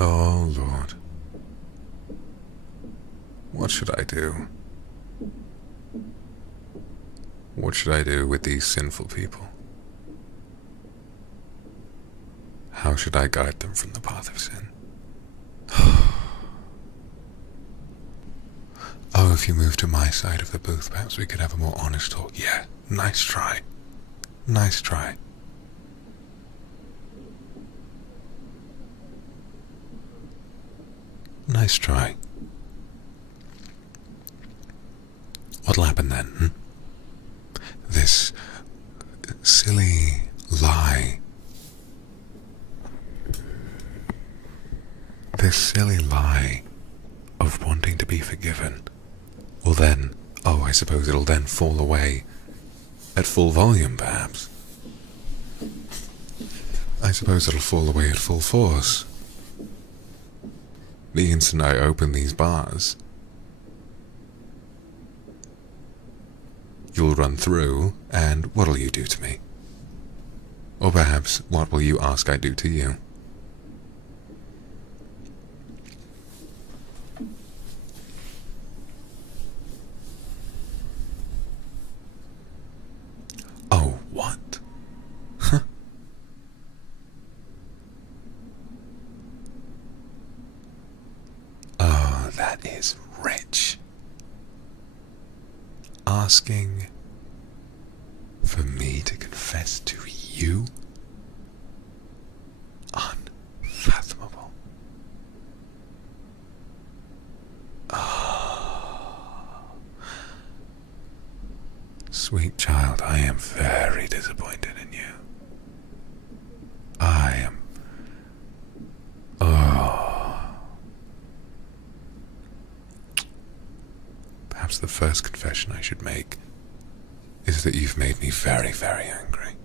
Oh, Lord. What should I do? What should I do with these sinful people? How should I guide them from the path of sin? Oh, if you move to my side of the booth, perhaps we could have a more honest talk. Yeah, nice try. Nice try. Nice try. What'll happen then? This silly lie. This silly lie of wanting to be forgiven will then, I suppose it'll then fall away at full volume, perhaps. I suppose it'll fall away at full force. The instant I open these bars, you'll run through, and what'll you do to me? Or perhaps, what will you ask I do to you? Oh, what? Oh, that is rich. Asking for me to confess to you? Unfathomable. Sweet child, I am very disappointed in you. I am... Perhaps the first confession I should make is that you've made me very, very angry.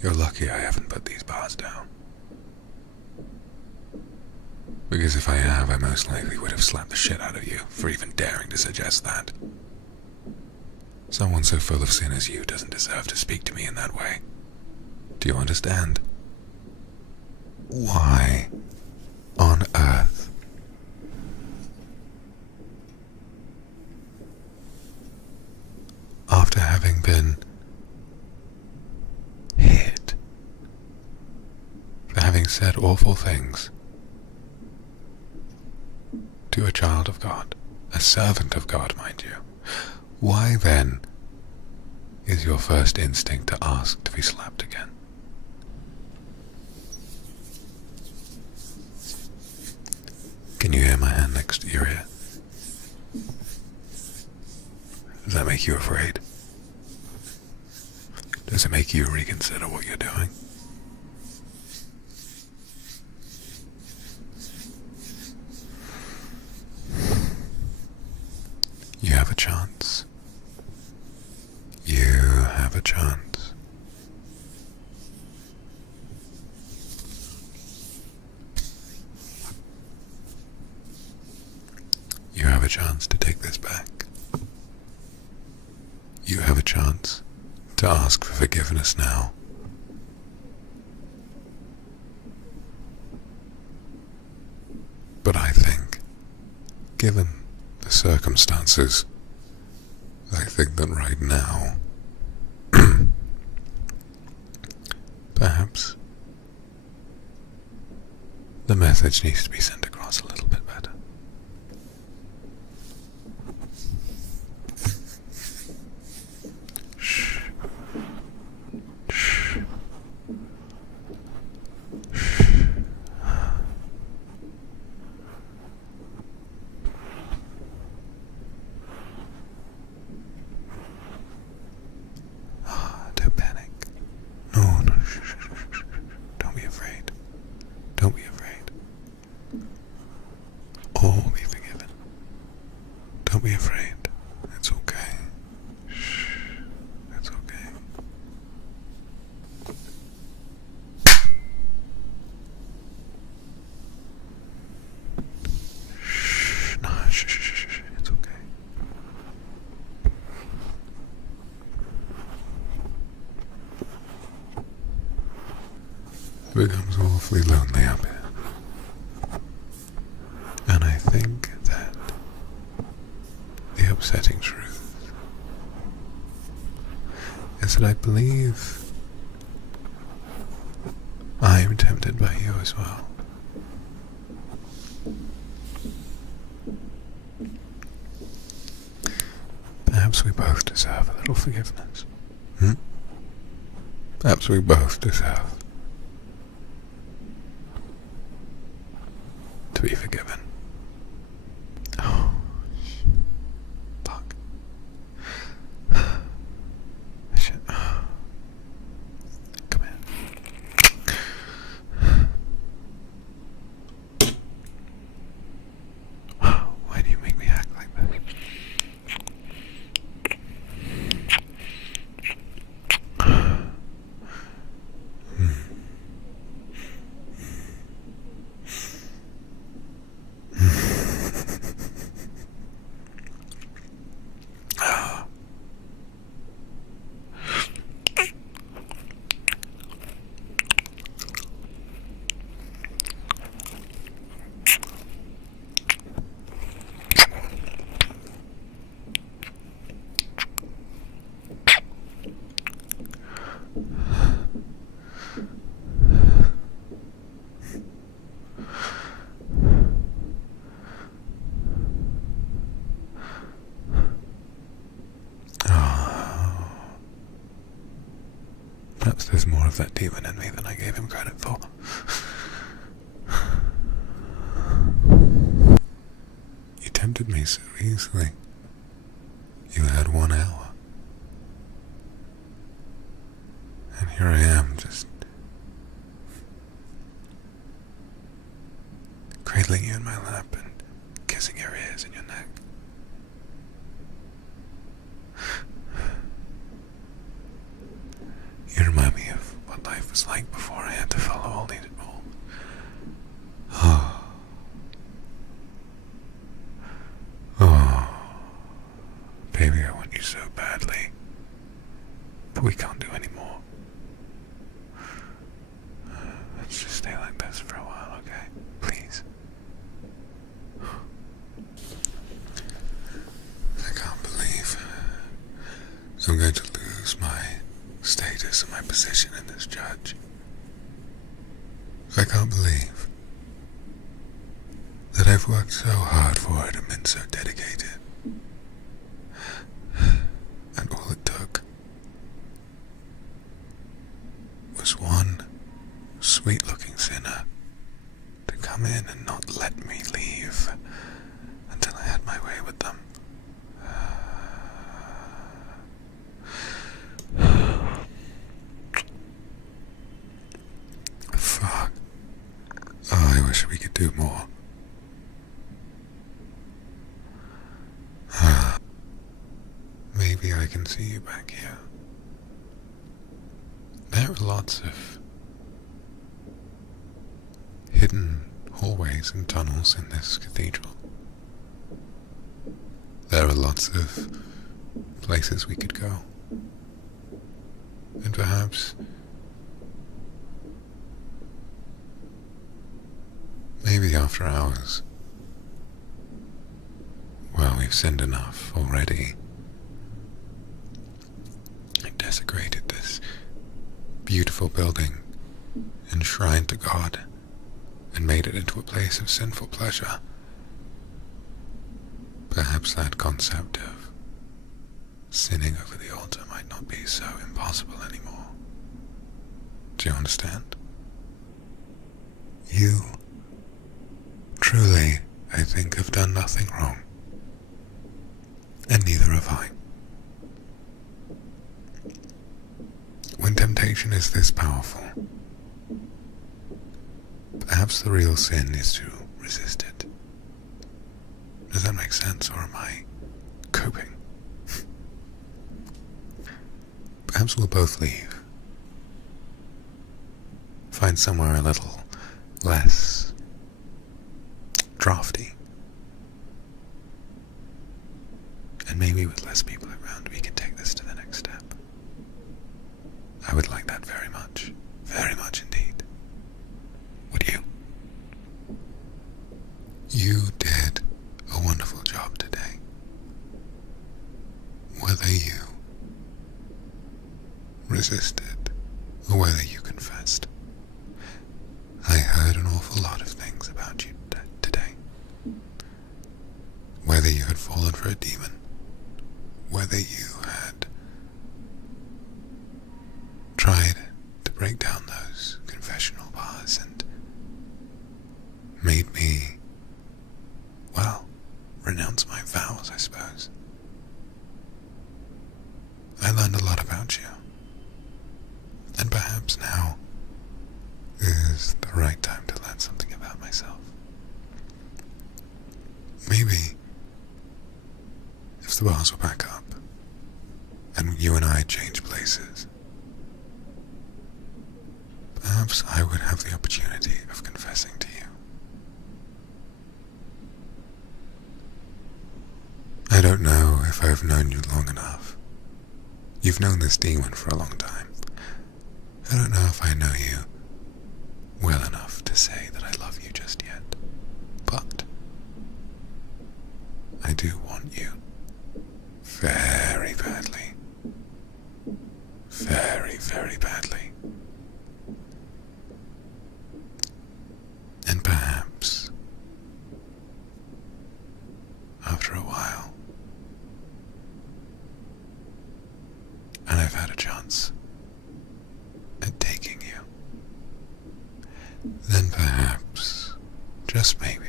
You're lucky I haven't put these bars down. Because if I have, I most likely would have slapped the shit out of you for even daring to suggest that. Someone so full of sin as you doesn't deserve to speak to me in that way. Do you understand? Why on earth? After having been hit for having said awful things to a child of God, a servant of God, mind you, why then is your first instinct to ask to be slapped again? Can you hear my hand next to your ear? Does that make you afraid? Does it make you reconsider what you're doing? You have a chance. You have a chance. You have a chance to take this back. You have a chance to ask for forgiveness now. But I think, given the circumstances, I think that right now, perhaps, the message needs to be sent across a little bit better. Shh. Shh. Shh. Don't panic. No, shh, shh, shh, shh. Don't be afraid. Don't be afraid. becomes awfully lonely up here. And I think that the upsetting truth is that I believe I am tempted by you as well. Perhaps we both deserve a little forgiveness. Perhaps we both deserve to be forgiven. Oh, fuck. Shit. Come here. Why do you make me act like that? Perhaps there's more of that demon in me than I gave him credit for. You tempted me so easily. You had 1 hour. And here I am, just cradling you in my lap and kissing your ears and your neck. You remind me of what life was like before I had to follow all these rules. Oh, baby, I want you so badly, but we can't do any more. Let's just stay like this for a while, okay? Please. I can't believe I'm going to lose my status and my position in this judge. I can't believe that I've worked so hard for it and been so dedicated. And all it took was one sweet-looking sinner to come in and not let me leave until I had my way with them. Fuck. Oh, I wish we could do more. Maybe I can see you back here. There are lots of hidden hallways and tunnels in this cathedral. There are lots of places we could go. And perhaps maybe after hours, well, we've sinned enough already. I've desecrated this beautiful building, enshrined to God, and made it into a place of sinful pleasure. Perhaps that concept of sinning over the altar might not be so impossible anymore. Do you understand? You truly, I think, have done nothing wrong. And neither have I. When temptation is this powerful, perhaps the real sin is to resist it. Does that make sense, or am I coping? Perhaps we'll both leave. Find somewhere a little less drafty. And maybe with less people around, we can take this to the next step. I would like that very much indeed. resisted or whether you confessed. I heard an awful lot of things about you today. Whether you had fallen for a demon, whether you had tried to break down those confessional bars and made me, well, renounce my vows, I suppose. I learned a lot about you, and perhaps now is the right time to learn something about myself. Maybe if the bars were back up and you and I changed places, perhaps I would have the opportunity of confessing to you. I don't know if I've known you long enough. You've known this demon for a long time. I don't know if I know you well enough to say that I love you just yet. But I do want you very badly. Very, very badly. And perhaps, after a while, and I've had a chance at taking you, then perhaps, just maybe,